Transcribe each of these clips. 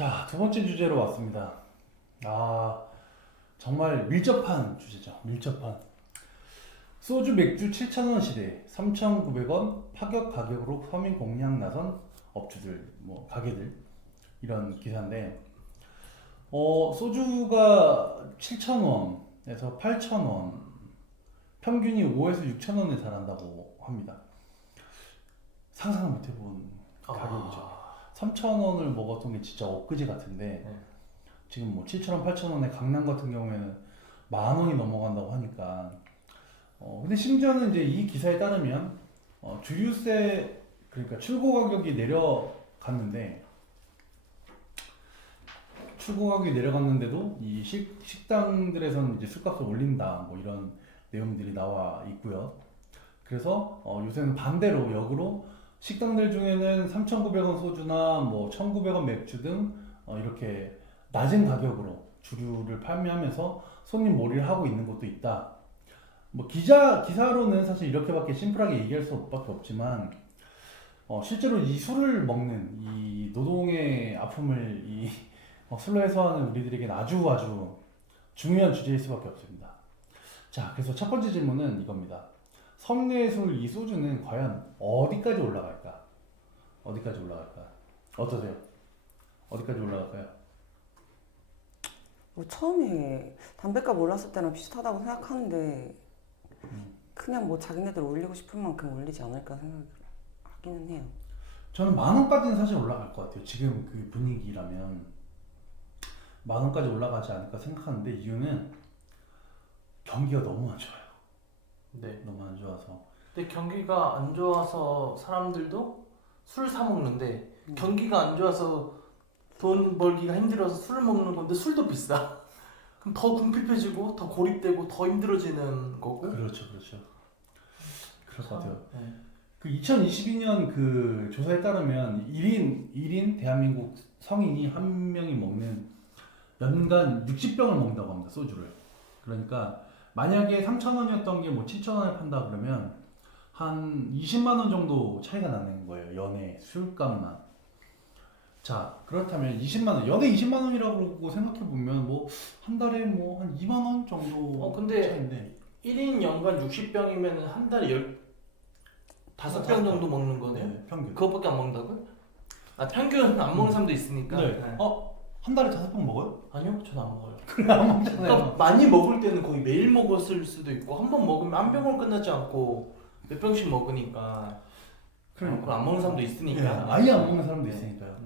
자, 두 번째 주제로 왔습니다. 정말 밀접한 주제죠. 밀접한. 소주 맥주 7,000원 시대 3,900원 파격 가격으로 서민 공략 나선 업주들, 가게들 이런 기사인데 소주가 7,000원에서 8,000원 평균이 5에서 6,000원에 달한다고 합니다. 상상을 못 해본 가격이죠. 3,000원을 먹었던 게 진짜 엊그제 같은데 지금 7,000원, 8,000원에 강남 같은 경우에는 10,000원이 넘어간다고 하니까 근데 심지어는 이제 이 기사에 따르면 주유세 그러니까 출고 가격이 내려갔는데도 이 식당들에서는 이제 술값을 올린다 이런 내용들이 나와 있고요. 그래서 요새는 반대로 역으로 식당들 중에는 3,900원 소주나 1,900원 맥주 등 이렇게 낮은 가격으로 주류를 판매하면서 손님 몰이를 하고 있는 곳도 있다. 기사로는 사실 이렇게밖에 심플하게 얘기할 수밖에 없지만 실제로 이 술을 먹는 이 노동의 아픔을 술로 해소하는 우리들에게는 아주 중요한 주제일 수밖에 없습니다. 자, 그래서 첫 번째 질문은 이겁니다. 성내술 이 소주는 과연 어디까지 올라갈까? 어떠세요? 어디까지 올라갈까요? 처음에 담배값 올랐을 때랑 비슷하다고 생각하는데 그냥 자기네들 올리고 싶은 만큼 올리지 않을까 생각하기는 해요. 저는 10,000원까지는 사실 올라갈 것 같아요. 지금 그 분위기라면 10,000원까지 올라가지 않을까 생각하는데 이유는 경기가 너무 안 좋아요. 네. 너무 안 좋아서. 근데 경기가 안 좋아서 사람들도 술 사 먹는데 경기가 안 좋아서 돈 벌기가 힘들어서 술을 먹는 건데 술도 비싸. 그럼 더 궁핍해지고 더 고립되고 더 힘들어지는 거고. 그렇죠. 그럴 것 같아요. 네. 그 2022년 그 조사에 따르면 1인 대한민국 성인이 한 명이 먹는 연간 60병을 먹는다고 합니다. 소주를. 그러니까 만약에 3,000원이었던 게 7,000원에 판다 그러면 한 20만 원 정도 차이가 나는 거예요. 연애 술값만. 자, 그렇다면 20만 원, 연애 20만 원이라고 생각해 보면 한 달에 한 2만 원 정도 근데 차인데 1인 연간 60병이면 한 달에 15병 정도 먹는 거네요. 네, 평균. 그것밖에 안 먹는다고요? 평균 안 먹는 사람도 있으니까. 네. 한 달에 5병 먹어요? 아니요, 저는 안 먹어요. 그래, 안 먹잖아요. 그러니까 많이 먹을 때는 거의 매일 먹었을 수도 있고 한 번 먹으면 한 병을 끝나지 않고 몇 병씩 먹으니까 그걸 안 먹는 사람도 있으니까. 네, 아예 안 먹는 사람도 네. 있으니까요.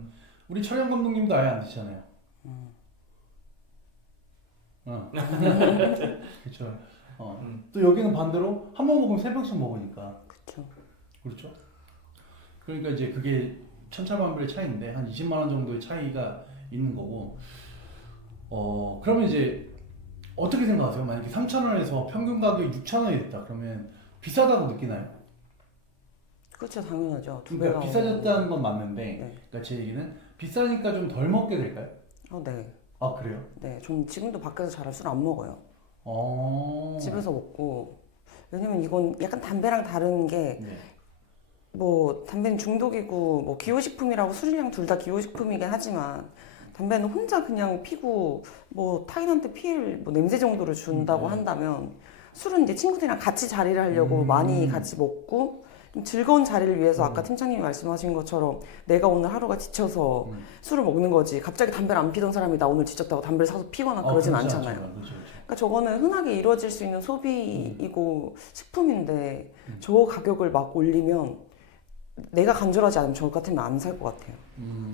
우리 촬영 감독님도 아예 안 드시잖아요. 그렇죠. 또 여기는 반대로 한 번 먹으면 3병씩 먹으니까. 그렇죠. 그러니까 이제 그게 천차만별의 차이인데 한 20만 원 정도의 차이가 있는 거고. 그러면 이제 어떻게 생각하세요? 만약에 3,000원에서 평균 가격이 6,000원이 됐다. 그러면 비싸다고 느끼나요? 그렇죠, 당연하죠. 그러니까 비싸졌다는 건 맞는데, 네. 그러니까 제 얘기는 비싸니까 좀 덜 먹게 될까요? 네. 아, 그래요? 네, 좀 지금도 밖에서 잘 술 안 먹어요. 집에서 먹고. 왜냐면 이건 약간 담배랑 다른 게 네. 담배는 중독이고 기호식품이라고 술이랑 둘 다 기호식품이긴 하지만 담배는 혼자 그냥 피고 타인한테 피해를 냄새 정도를 준다고 한다면 술은 이제 친구들이랑 같이 자리를 하려고 많이 같이 먹고 좀 즐거운 자리를 위해서 아까 팀장님이 말씀하신 것처럼 내가 오늘 하루가 지쳐서 술을 먹는 거지 갑자기 담배를 안 피던 사람이 나 오늘 지쳤다고 담배를 사서 피거나 그러진 않잖아요. 그렇죠. 그러니까 저거는 흔하게 이루어질 수 있는 소비이고 식품인데 저 가격을 막 올리면 내가 간절하지 않으면 저 같으면 안 살 것 같아요.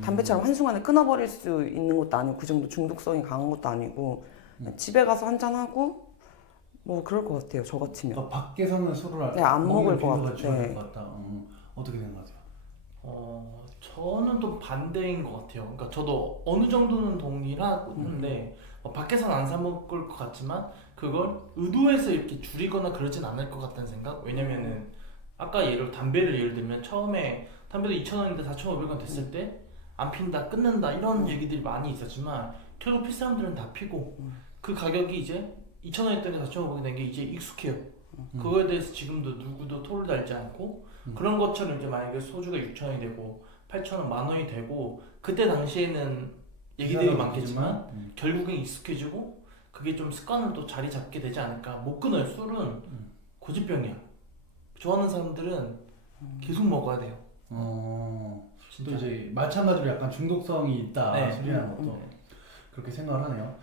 담배처럼 한순간에 끊어버릴 수 있는 것도 아니고 그 정도 중독성이 강한 것도 아니고 집에 가서 한잔하고 그럴 것 같아요. 저 같으면. 그러니까 밖에서는 술을 네, 안 먹을 것 빈도가 같아요. 줄어들 것 같다. 어떻게 생각하세요? 저는 또 반대인 것 같아요. 그러니까 저도 어느 정도는 동의하는데 밖에서는 안 사 먹을 것 같지만 그걸 의도해서 이렇게 줄이거나 그러진 않을 것 같다는 생각? 왜냐면은 아까 담배를 예를 들면 처음에 담배도 2,000원인데 4,500원 됐을 때 안 핀다, 끊는다 이런 얘기들이 많이 있었지만 결국 필 사람들은 다 피고 그 가격이 이제 2,000원이었던 게 4,500원이 된 게 이제 익숙해요. 그거에 대해서 지금도 누구도 토를 달지 않고 그런 것처럼 이제 만약에 소주가 6,000원이 되고 8,000원, 10,000원이 되고 그때 당시에는 얘기들이 많겠지만 음. 결국엔 익숙해지고 그게 좀 습관으로 또 자리 잡게 되지 않을까. 못 끊어요. 술은 고집병이야. 좋아하는 사람들은 계속 먹어야 돼요. 또 진짜. 이제 마찬가지로 약간 중독성이 있다 네. 술이라는 것도 그렇게 생각을 하네요.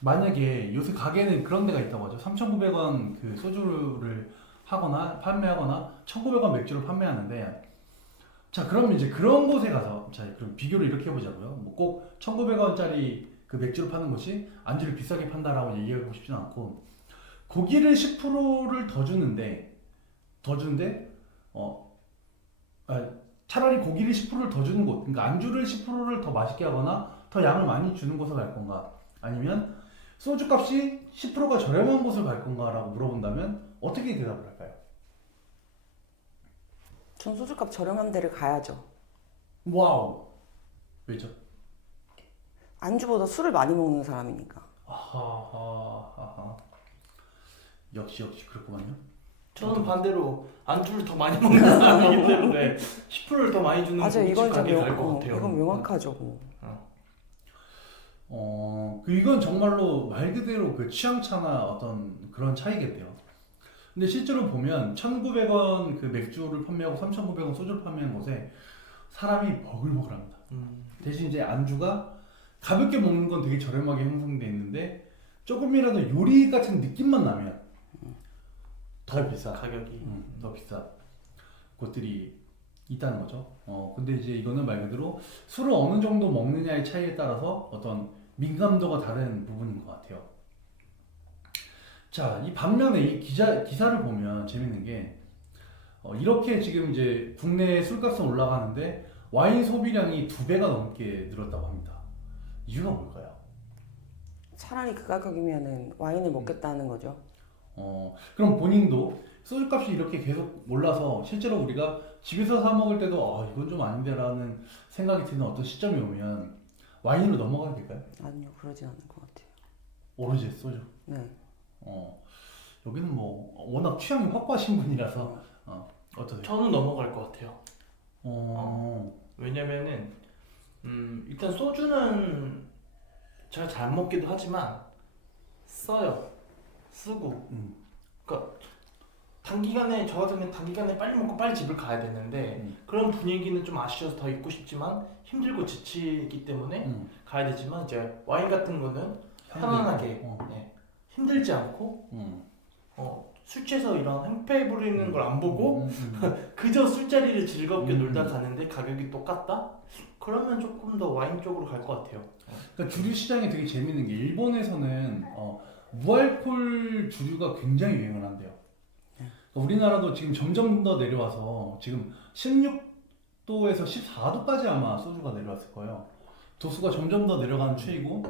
만약에 요새 가게는 그런 데가 있다고 하죠. 3,900원 그 소주를 하거나 판매하거나 1,900원 맥주를 판매하는데, 자 그럼 이제 그런 곳에 가서 자 그럼 비교를 이렇게 해보자고요. 뭐 꼭 1,900원짜리 그 맥주를 파는 것이 안주를 비싸게 판다라고 얘기하고 싶지는 않고, 고기를 10%를 더 주는데 차라리 고기를 10%를 더 주는 곳, 그러니까 안주를 10%를 더 맛있게 하거나 더 양을 많이 주는 곳을 갈 건가, 아니면 소주값이 10%가 저렴한 곳을 갈 건가라고 물어본다면 어떻게 대답을 할까요? 전 소주값 저렴한 데를 가야죠. 와우. 왜죠? 안주보다 술을 많이 먹는 사람이니까. 아하. 역시 그렇구만요. 저는 반대로 안주를 더 많이 먹는 사람이기 때문에 10%를 더 많이 주는 맞아요. 이건 고깃집 좀 가게 갈 것 명, 같아요. 이건 명확하죠. 뭐. 이건 정말로 말 그대로 그 취향차나 어떤 그런 차이겠대요. 근데 실제로 보면 1,900원 그 맥주를 판매하고 3,900원 소주를 판매하는 곳에 사람이 버글버글합니다. 대신 이제 안주가 가볍게 먹는 건 되게 저렴하게 형성돼 있는데 조금이라도 요리 같은 느낌만 나면 더 비싸. 가격이. 더 비싸. 곳들이 있다는 거죠. 근데 이제 이거는 말 그대로 술을 어느 정도 먹느냐의 차이에 따라서 어떤 민감도가 다른 부분인 것 같아요. 자, 이 반면에 이 기사를 보면 재밌는 게 이렇게 지금 이제 국내 술값은 올라가는데 와인 소비량이 2배가 넘게 늘었다고 합니다. 이유가 뭘까요? 차라리 그 가격이면은 와인을 먹겠다는 거죠. 그럼 본인도 소주값이 이렇게 계속 올라서 실제로 우리가 집에서 사 먹을 때도 이건 좀 아닌데라는 생각이 드는 어떤 시점이 오면 와인으로 넘어가게 될까요? 아니요, 그러진 않을 것 같아요. 오로지 소주. 네. 여기는 뭐 워낙 취향이 확고하신 분이라서 어떠세요? 저는 넘어갈 것 같아요. 어. 왜냐면은 일단 소주는 제가 잘 먹기도 하지만 써요. 쓰고. 그러니까 단기간에 저 같은 경우는 단기간에 빨리 먹고 빨리 집을 가야 되는데 그런 분위기는 좀 아쉬워서 더 있고 싶지만 힘들고 지치기 때문에 가야 되지만 이제 와인 같은 거는 편안하게 네, 힘들지 않고 술 취해서 이런 행패 부리는 걸 안 보고 그저 술자리를 즐겁게 놀다 가는데 가격이 똑같다? 그러면 조금 더 와인 쪽으로 갈 것 같아요. 그러니까 주류 시장이 되게 재밌는 게 일본에서는 무알콜 주류가 굉장히 유행을 한대요. 그러니까 우리나라도 지금 점점 더 내려와서 지금 16도에서 14도까지 아마 소주가 내려왔을 거예요. 도수가 점점 더 내려가는 추이고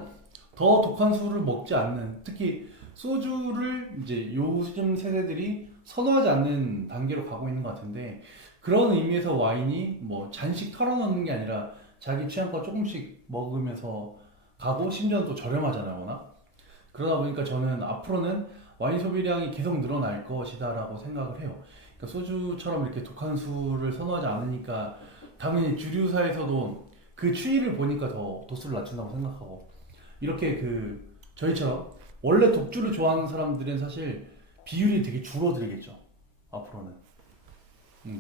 더 독한 술을 먹지 않는, 특히 소주를 이제 요즘 세대들이 선호하지 않는 단계로 가고 있는 것 같은데, 그런 의미에서 와인이 뭐 잔씩 털어넣는 게 아니라 자기 취향껏 조금씩 먹으면서 가고, 심지어 또 저렴하잖아요 워낙. 그러다 보니까 저는 앞으로는 와인 소비량이 계속 늘어날 것이다 라고 생각을 해요. 그러니까 소주처럼 이렇게 독한 술을 선호하지 않으니까 당연히 주류사에서도 그 추이를 보니까 더 도수를 낮춘다고 생각하고, 이렇게 그 저희처럼 원래 독주를 좋아하는 사람들은 사실 비율이 되게 줄어들겠죠 앞으로는.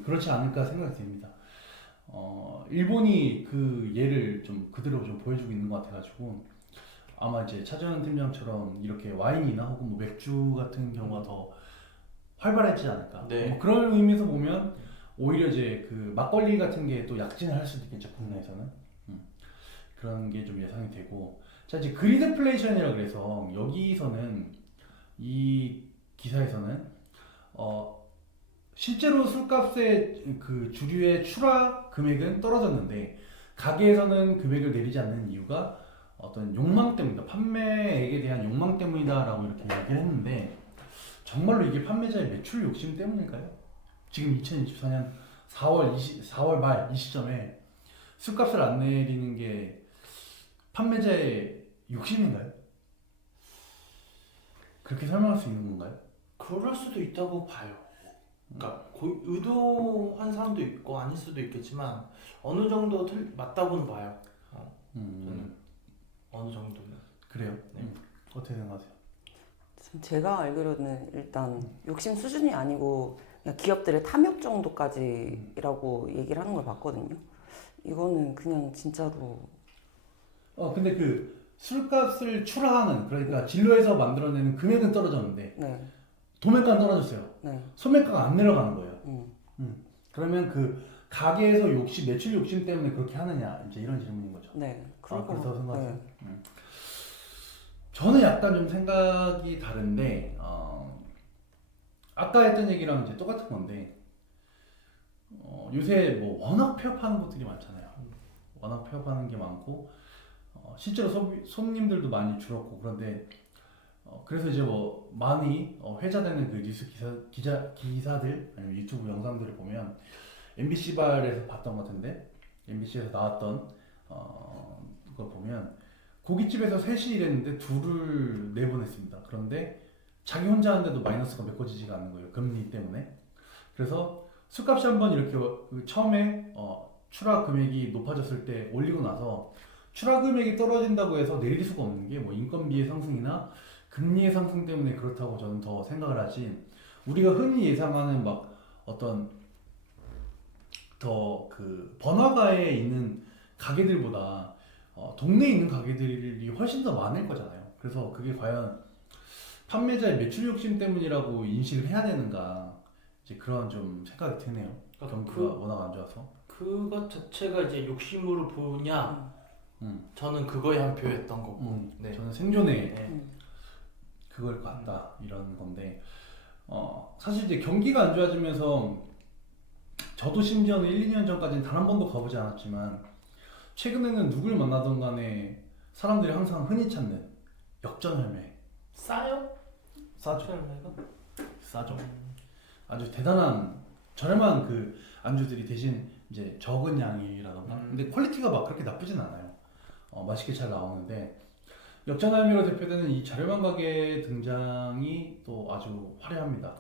그렇지 않을까 생각이 듭니다. 일본이 그 예를 좀 그대로 좀 보여주고 있는 것 같아가지고 아마 이제 차재현 팀장처럼 이렇게 와인이나 혹은 뭐 맥주 같은 경우가 더 활발해지지 않을까. 네. 뭐 그런 의미에서 보면 오히려 이제 그 막걸리 같은 게 또 약진을 할 수도 있겠죠 국내에서는. 그런 게 좀 예상이 되고, 자 이제 그리드플레이션이라 그래서 여기서는 이 기사에서는 실제로 술값의 그 주류의 출하 금액은 떨어졌는데 가게에서는 금액을 내리지 않는 이유가 어떤 욕망 때문이다, 판매액에 대한 욕망 때문이다라고 이렇게 얘기를 했는데, 정말로 이게 판매자의 매출 욕심 때문일까요? 지금 2024년 4월 말 이 시점에 술값을 안 내리는 게 판매자의 욕심인가요? 그렇게 설명할 수 있는 건가요? 그럴 수도 있다고 봐요. 그러니까 의도한 사람도 있고 아닐 수도 있겠지만 어느 정도 맞다고는 봐요. 저는. 어떻게 생각하세요? 제가 알기로는 일단 욕심 수준이 아니고 그냥 기업들의 탐욕 정도까지라고 얘기를 하는 걸 봤거든요. 이거는 그냥 진짜로 근데 그 술값을 출하하는 그러니까 진로에서 만들어내는 금액은 떨어졌는데 네, 도매가는 떨어졌어요. 네, 소매가가 안 내려가는 거예요. 음, 그러면 그 가게에서 매출 욕심 때문에 그렇게 하느냐 이제 이런 질문인 거죠. 네. 그리고 그래서 생각하세요? 네. 저는 약간 좀 생각이 다른데 아까 했던 얘기랑 이제 똑같은 건데 요새 뭐 워낙 폐업하는 곳들이 많잖아요. 워낙 폐업하는 게 많고 실제로 손님들도 많이 줄었고 그런데 그래서 이제 뭐 많이 회자되는 그 뉴스 기사들 아니면 유튜브 영상들을 보면 MBC 발에서 봤던 것 같은데 MBC에서 나왔던 그걸 보면 고깃집에서 셋이 일했는데 둘을 내보냈습니다. 그런데 자기 혼자 하는데도 마이너스가 메꿔지지가 않는 거예요. 금리 때문에. 그래서 술값이 한번 이렇게 처음에 출하 금액이 높아졌을 때 올리고 나서 출하 금액이 떨어진다고 해서 내릴 수가 없는 게 뭐 인건비의 상승이나 금리의 상승 때문에 그렇다고 저는 더 생각을 하지. 우리가 흔히 예상하는 막 어떤 더 그 번화가에 있는 가게들보다 동네에 있는 가게들이 훨씬 더 많을 거잖아요. 그래서 그게 과연 판매자의 매출 욕심 때문이라고 인식을 해야 되는가 이제 그런 좀 생각이 드네요. 그러니까 경기가 워낙 안 좋아서. 그것 자체가 이제 욕심으로 보냐? 저는 그거에 한 표였던 거고. 네. 저는 생존에 네. 그걸 갖다 이런 건데 사실 이제 경기가 안 좋아지면서 저도 심지어는 1, 2년 전까지는 단 한 번도 가보지 않았지만 최근에는 누굴 만나던 간에 사람들이 항상 흔히 찾는 역전할매. 싸요? 싸죠. 출연료가? 싸죠. 아주 대단한 저렴한 그 안주들이 대신 이제 적은 양이라던가 근데 퀄리티가 막 그렇게 나쁘진 않아요. 맛있게 잘 나오는데 역전할매로 대표되는 이 저렴한 가게 등장이 또 아주 화려합니다.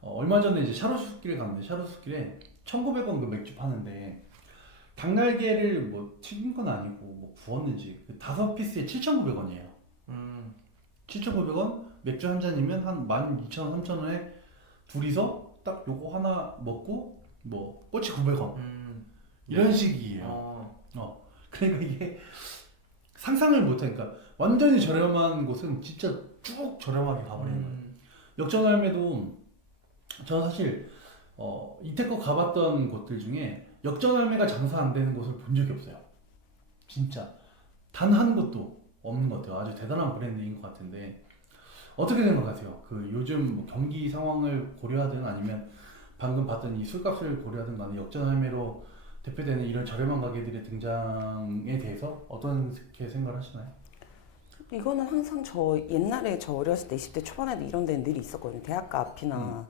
얼마 전에 이제 샤로수길에 갔는데 샤로수길에 1,900원 그 맥주 파는데 닭날개를 뭐 튀긴 건 아니고 뭐 구웠는지 그 5피스에 7,900원이에요. 7,900원 맥주 한 잔이면 한 12,000원, 3,000원에 둘이서 딱 요거 하나 먹고 뭐 꼬치 900원 이런 식이에요. 그러니까 이게 상상을 못하니까 완전히 저렴한 곳은 진짜 쭉 저렴하게 가버리는 거예요. 역전할매도 저는 사실 이태껏 가봤던 곳들 중에 역전할매가 장사 안 되는 곳을 본 적이 없어요. 진짜 단 한 곳도 없는 것 같아요. 아주 대단한 브랜드인 것 같은데 어떻게 생각하세요? 그 요즘 뭐 경기 상황을 고려하든 아니면 방금 봤던 이 술값을 고려하든 간에 역전할매로 대표되는 이런 저렴한 가게들의 등장에 대해서 어떻게 생각을 하시나요? 이거는 항상 옛날에 저 어렸을 때 20대 초반에도 이런 데는 늘 있었거든요. 대학가 앞이나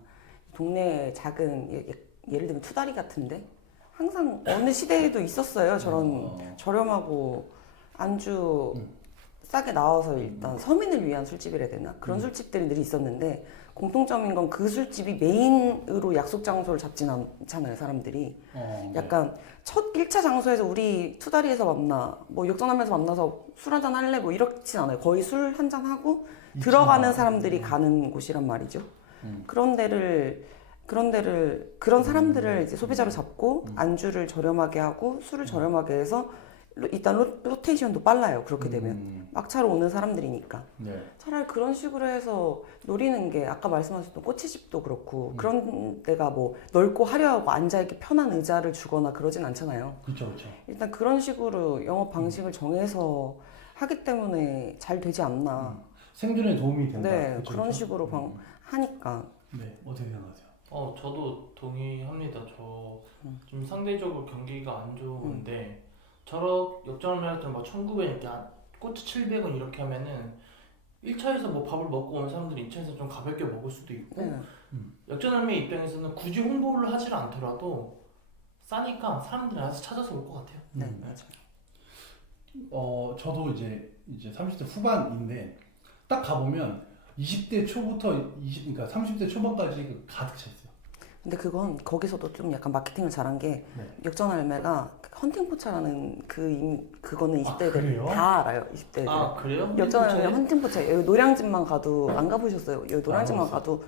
동네 작은 예를 들면 투다리 같은데 항상 어느 시대에도 있었어요. 저런 저렴하고 안주 싸게 나와서 일단 서민을 위한 술집이라 해야 되나? 그런 술집들이 늘 있었는데 공통점인 건 그 술집이 메인으로 약속 장소를 잡진 않잖아요, 사람들이. 약간 첫 1차 장소에서 우리 투다리에서 만나, 뭐 역전하면서 만나서 술 한잔 할래? 뭐 이렇진 않아요. 거의 술 한잔 하고 들어가는 사람들이 가는 곳이란 말이죠. 그런 사람들을 이제 소비자로 잡고 안주를 저렴하게 하고 술을 저렴하게 해서 일단 로테이션도 빨라요. 그렇게 되면 막차로 오는 사람들이니까 네. 차라리 그런 식으로 해서 노리는 게 아까 말씀하셨던 꼬치집도 그렇고 그런 데가 뭐 넓고 화려하고 앉아있기 편한 의자를 주거나 그러진 않잖아요. 그렇죠, 그렇죠. 일단 그런 식으로 영업 방식을 정해서 하기 때문에 잘 되지 않나. 생존에 도움이 된다. 네, 그쵸, 그런 그쵸? 식으로 하니까. 네, 어떻게 생각하세요? 저도 동의합니다. 저 좀 상대적으로 경기가 안 좋은데 저런 역전을 할 때 막 1,900원 이렇게 꼬치 700원 이렇게 하면은 1차에서 뭐 밥을 먹고 온 사람들이 2차에서 좀 가볍게 먹을 수도 있고 네. 역전할매 입장에서는 굳이 홍보를 하지 않더라도 싸니까 사람들이 알아서 찾아서 올 것 같아요. 네, 맞아요. 저도 이제 30대 후반인데 딱 가보면 20대 초부터 그러니까 30대 초반까지 가득 차 있어요. 근데 그건 거기서도 좀 약간 마케팅을 잘한 게 네. 역전 할매가 헌팅포차라는 그거는 20대들 그래요? 다 알아요. 20대들. 아 그래요? 역전 할매 진짜요? 헌팅포차. 여기 노량진만 가도 안 가보셨어요? 여기 노량진만 가도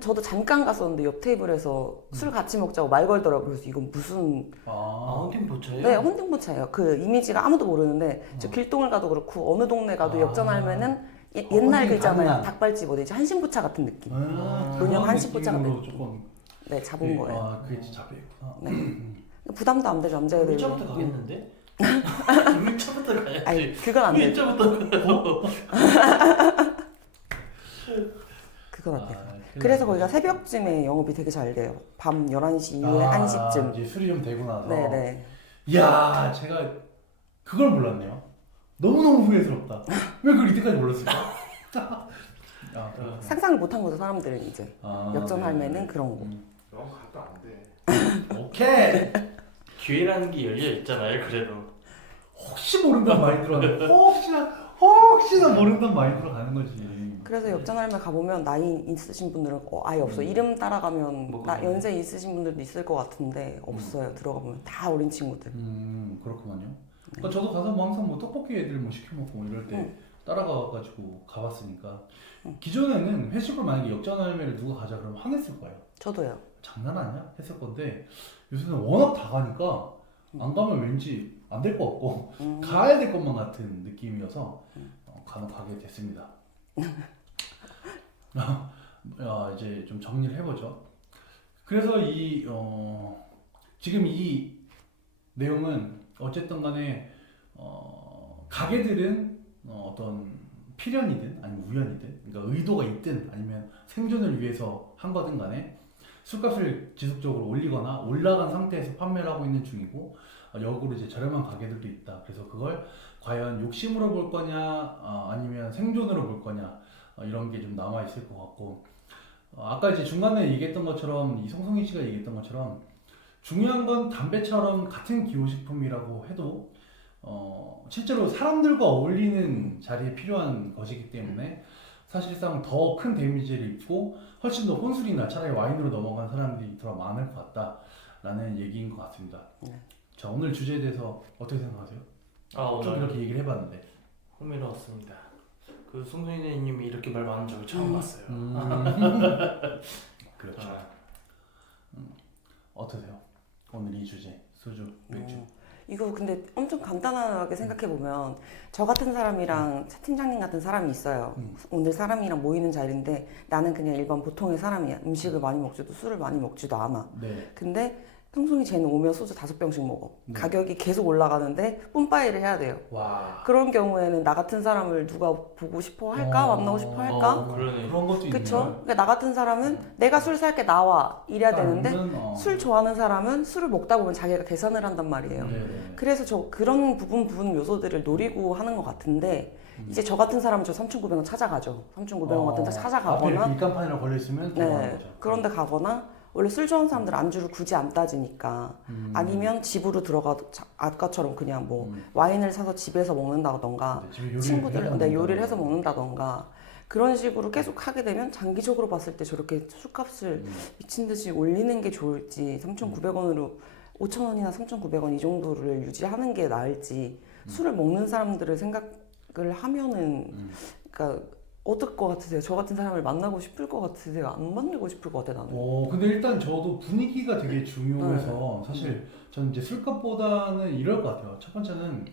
저도 잠깐 갔었는데 옆 테이블에서 술 같이 먹자고 말 걸더라고요. 그래서 이건 무슨 아 헌팅 포차예요? 네 헌팅포차예요. 그 이미지가 아무도 모르는데 저 길동을 가도 그렇고 어느 동네 가도 역전 할매는 옛날 헌팅 그 있잖아요. 가능한. 닭발집 어디지? 한신포차 같은 느낌. 그런 그냥 한식 느낌으로 포차 조금 네 잡은 거예요. 아 그게 잡혀있구나. 부담도 안 되죠 남자애들. 일자부터 가겠는데? 일자부터 가야지. 아니 그건 안 되죠. 일자부터 가요. 그건 안 돼요. 아, 그래서 거기가 새벽쯤에 영업이 되게 잘 돼요. 밤 11시 이후에 1시쯤. 이제 술이 좀 되고 나서. 네네. 이야, 제가 그걸 몰랐네요. 너무너무 후회스럽다. 왜 그걸 이때까지 몰랐을까? 아, 그렇구나. 상상을 못한 거죠 사람들은 이제. 아, 역전 네. 할매는 그런 거. 너무 가도 안 돼. 오케이. 기회라는 게 열려 있잖아요. 그래도. 혹시 모른다는 마인드로 혹시나 모른다는 마인드로 가는 거지. 그래서 역전 할매 가보면 나이 있으신 분들은 아예 없어. 이름 따라가면 뭐 나 그래요? 연세 있으신 분들도 있을 것 같은데 없어요. 들어가보면 다 어린 친구들. 그렇구만요. 그러니까 저도 가서 뭐 항상 뭐 떡볶이 애들 뭐 시켜 먹고 뭐 이럴 때 따라가가지고 가봤으니까 기존에는 회식을 만약에 역전 할매를 누가 가자 그러면 화냈을 거예요. 저도요. 장난 아니야? 했을 건데 요새는 워낙 다 가니까 안 가면 왠지 안 될 것 같고 가야 될 것만 같은 느낌이어서 가게 됐습니다. 이제 좀 정리를 해보죠. 그래서 지금 이 내용은 어쨌든 간에 가게들은 어떤 필연이든 아니면 우연이든 그러니까 의도가 있든 아니면 생존을 위해서 한 거든 간에 술값을 지속적으로 올리거나 올라간 상태에서 판매를 하고 있는 중이고 역으로 이제 저렴한 가게들도 있다. 그래서 그걸 과연 욕심으로 볼 거냐 아니면 생존으로 볼 거냐 이런 게 좀 남아 있을 것 같고 아까 이제 중간에 얘기했던 것처럼 이성성희 씨가 얘기했던 것처럼 중요한 건 담배처럼 같은 기호식품이라고 해도 실제로 사람들과 어울리는 자리에 필요한 것이기 때문에 사실상 더 큰 데미지를 입고 훨씬 더 혼술이나 차라리 와인으로 넘어간 사람들이 더 많을 것 같다라는 얘기인 것 같습니다. 자 오늘 주제에 대해서 어떻게 생각하세요? 아 좀 오늘 이렇게 얘기를 해봤는데 흥미로웠습니다. 그 송선희님이 이렇게 말 많은 적을 처음 봤어요. 그렇죠. 아, 어떠세요? 오늘 이 주제 소주 맥주 이거 근데 엄청 간단하게 생각해 보면 저 같은 사람이랑 차 팀장님 같은 사람이 있어요. 오늘 사람이랑 모이는 자리인데 나는 그냥 일반 보통의 사람이야. 음식을 많이 먹지도 술을 많이 먹지도 않아. 네. 근데 평소에 쟤는 오면 소주 5병씩 먹어. 네. 가격이 계속 올라가는데 뿜빠이를 해야 돼요. 와 그런 경우에는 나 같은 사람을 누가 보고 싶어 할까? 만나고 싶어 할까? 그러네. 그런 것도 있네요. 그쵸? 그러니까 나 같은 사람은 내가 술 살게 나와 이래야 되는데 술 좋아하는 사람은 술을 먹다 보면 자기가 계산을 한단 말이에요. 네네. 그래서 저 그런 부분 요소들을 노리고 하는 것 같은데 이제 저 같은 사람은 저 3,900원 찾아가죠. 3,900원 같은 데 찾아가거나 일간판이랑 걸려있으면 네, 그런데 가거나 원래 술 좋아하는 사람들 안주를 굳이 안 따지니까 아니면 집으로 들어가도 아까처럼 그냥 뭐 와인을 사서 집에서 먹는다던가 친구들 요리를 해서 먹는다던가 그런 식으로 계속 하게 되면 장기적으로 봤을 때 저렇게 술값을 미친 듯이 올리는 게 좋을지 3,900원으로 5,000원이나 3,900원 이 정도를 유지하는 게 나을지 술을 먹는 사람들을 생각을 하면은 그러니까 어떨 것 같으세요? 저 같은 사람을 만나고 싶을 것 같으세요? 안 만나고 싶을 것 같아 나는. 근데 일단 저도 분위기가 되게 중요해서 사실 저는 이제 술값보다는 이럴 것 같아요. 첫 번째는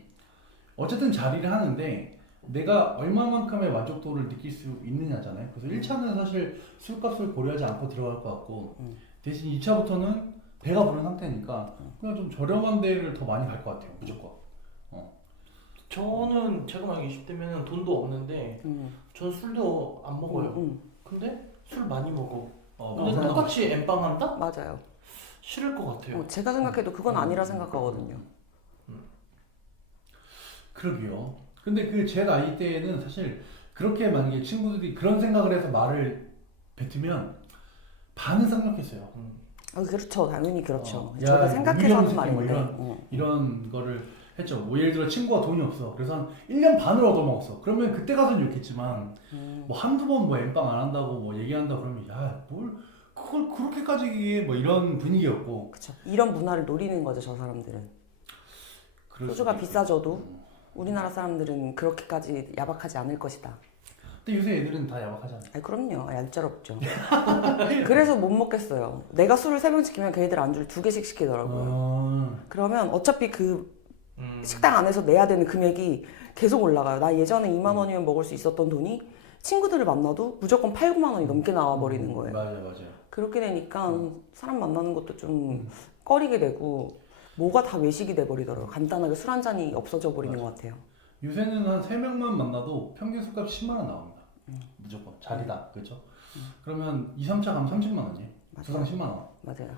어쨌든 자리를 하는데 내가 얼마만큼의 만족도를 느낄 수 있느냐잖아요. 그래서 1차는 사실 술값을 고려하지 않고 들어갈 것 같고 대신 2차부터는 배가 부른 상태니까 그냥 좀 저렴한 데를 더 많이 갈 것 같아요. 무조건. 저는 제가 만약 20대면 돈도 없는데 전 술도 안 먹어요. 근데 술 많이 먹어. 근데 똑같이 엠빵한다? 맞아요. 싫을 것 같아요. 제가 생각해도 그건 아니라 생각하거든요. 그러게요. 근데 그 제 나이 때에는 사실 그렇게 만약에 친구들이 그런 생각을 해서 말을 뱉으면 반은 쌍욕했어요. 그렇죠. 당연히 그렇죠. 야, 제가 생각해서 하는 무리하는 새끼 말인데. 뭐 이런 거를 했죠. 뭐 예를 들어 친구가 돈이 없어. 그래서 한 1년 반을 얻어먹었어. 그러면 그때 가서는 욕했지만 뭐 한두 번 뭐 엠빵 안 한다고 뭐 얘기한다 그러면 야 뭘 그걸 그렇게까지 뭐 이런 분위기였고. 그쵸. 이런 문화를 노리는 거죠, 저 사람들은. 그럴 소주가 수도 있고. 비싸져도 우리나라 사람들은 그렇게까지 야박하지 않을 것이다. 근데 요새 애들은 다 야박하잖아. 아니, 그럼요. 얄짤없죠. 그래서 못 먹겠어요. 내가 술을 3병 시키면 걔네들 안주를 2개씩 시키더라고요. 그러면 어차피 그 식당 안에서 내야 되는 금액이 계속 올라가요. 나 예전에 2만 원이면 먹을 수 있었던 돈이 친구들을 만나도 무조건 8, 9만 원이 넘게 나와버리는 거예요. 맞아. 그렇게 되니까 사람 만나는 것도 좀 꺼리게 되고 뭐가 다 외식이 돼버리더라고요. 간단하게 술 한 잔이 없어져 버리는 것 같아요. 요새는 한 3명만 만나도 평균 술값 10만 원 나옵니다. 무조건 자리다. 그렇죠? 그러면 2, 3차 가면 30만 원이에요. 두상 10만 원. 맞아요.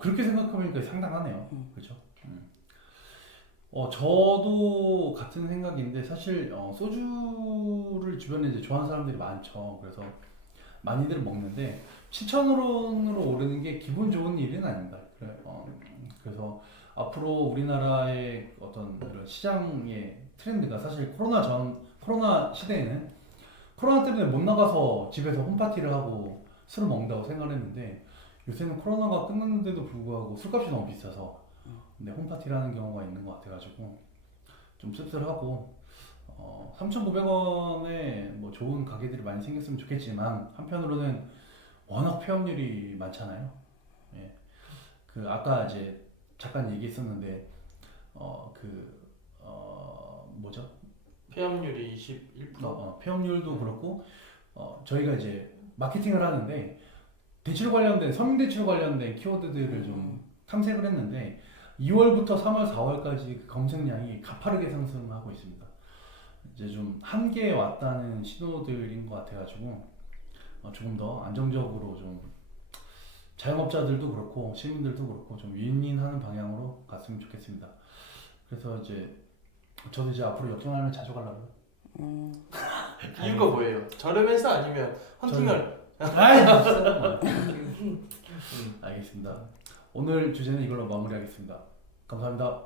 그렇게 생각해보니까 상당하네요. 그렇죠? 저도 같은 생각인데 사실 소주를 주변에 이제 좋아하는 사람들이 많죠. 그래서 많이들 먹는데 7,000원으로 오르는 게 기분 좋은 일은 아닙니다. 그래서 앞으로 우리나라의 어떤 이런 시장의 트렌드가 사실 코로나 시대에는 코로나 때문에 못 나가서 집에서 홈파티를 하고 술을 먹는다고 생각했는데 요새는 코로나가 끝났는데도 불구하고 술값이 너무 비싸서 근데 홈파티를 하는 경우가 있는 것 같아가지고 좀 씁쓸하고 3,900원에 뭐 좋은 가게들이 많이 생겼으면 좋겠지만 한편으로는 워낙 폐업률이 많잖아요. 예. 그 아까 이제 잠깐 얘기했었는데 뭐죠? 폐업률이 21%. 폐업률도 그렇고 저희가 이제 마케팅을 하는데 대출 관련된 서민대출 관련된 키워드들을 좀 탐색을 했는데 2월부터 3월, 4월까지 그 검색량이 가파르게 상승하고 있습니다. 이제 좀 한계에 왔다는 신호들인 것 같아가지고 조금 더 안정적으로 좀 자영업자들도 그렇고 시민들도 그렇고 좀 윈윈하는 방향으로 갔으면 좋겠습니다. 그래서 이제 저도 이제 앞으로 역전하면 자주 가려고요. 이유가 뭐예요? 저렴해서 아니면 헌팅을? 알겠습니다. 오늘 주제는 이걸로 마무리하겠습니다. 감사합니다.